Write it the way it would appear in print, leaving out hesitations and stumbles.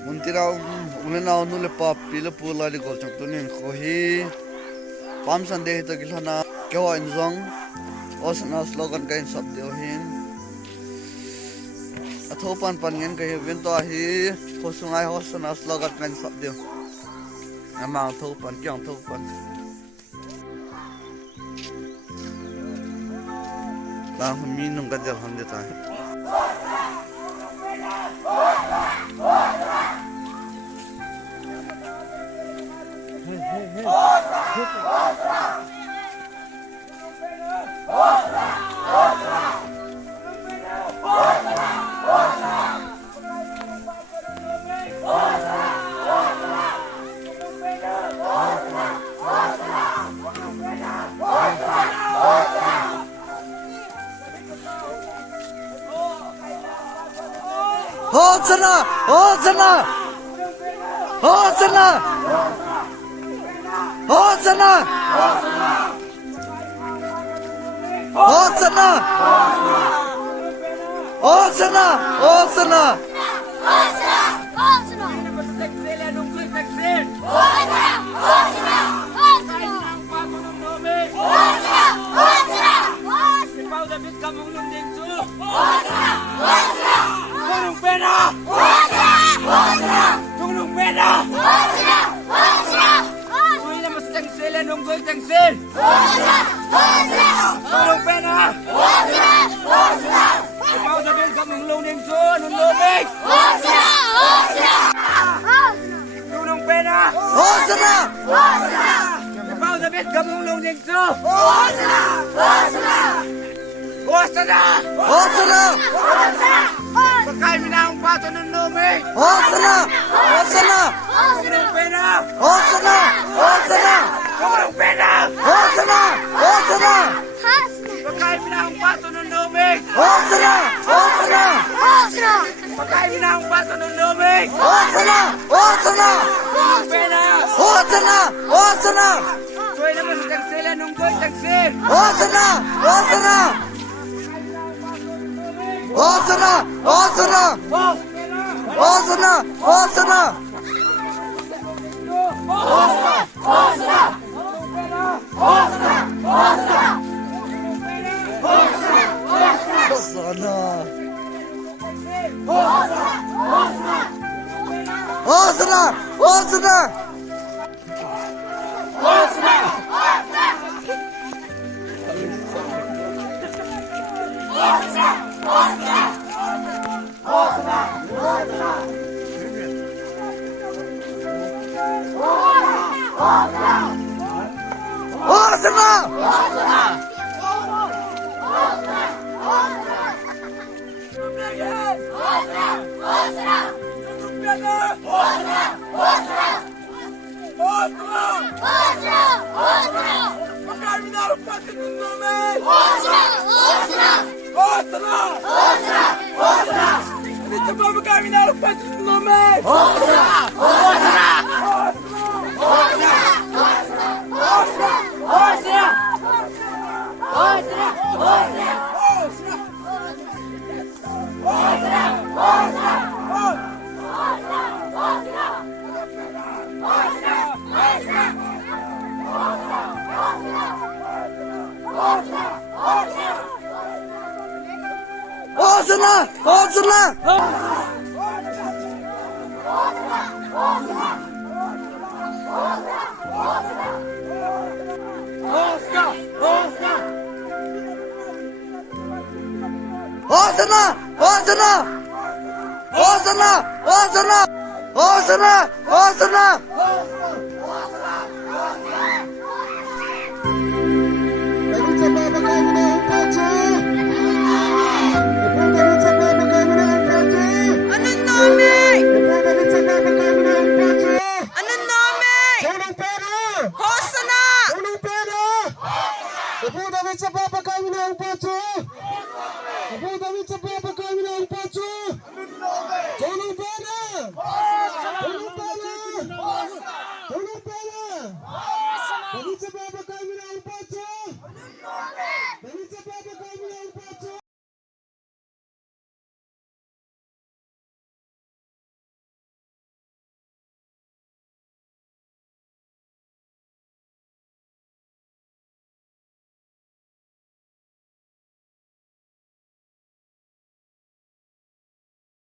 Muntirau unenau nule papila pula di golchok tunin kohi pam sande to gilhana kewa inzong osna slogan kain sabde ohin athopan pangen kai vento ahi khosungai hosna slogan kain sabde ama thopan kyang thopan la minung gajal hande ta Hosana! Hosana! Hosana! Hosana! Hosana! Hosana! Hosana! Pakai minang patunun nome. Hosana! Hosana! Tunung pena. Hosana! Hosana! Tunung pena. Hosana! Hosana! Pakai minang patunun nome. Hosana! Hosana! Hosana! Pakai minang patunun nome. Hosana! Hosana! Tunung pena. Hosana! Hosana! Soy naman sa kansela nung goy taksil. Hosana! Hosana! Hosana! Hosana! Hosana! Hosana! Hosana! Hosana! Hosana! Hosana! Hosana! Hosana! Hosana! Hosana! Hosana! Hosana! Hosana! Hosana! Hosana! Hosana! Anong nome? Anong nome? Hosana! Depo David sa papakain ng puso.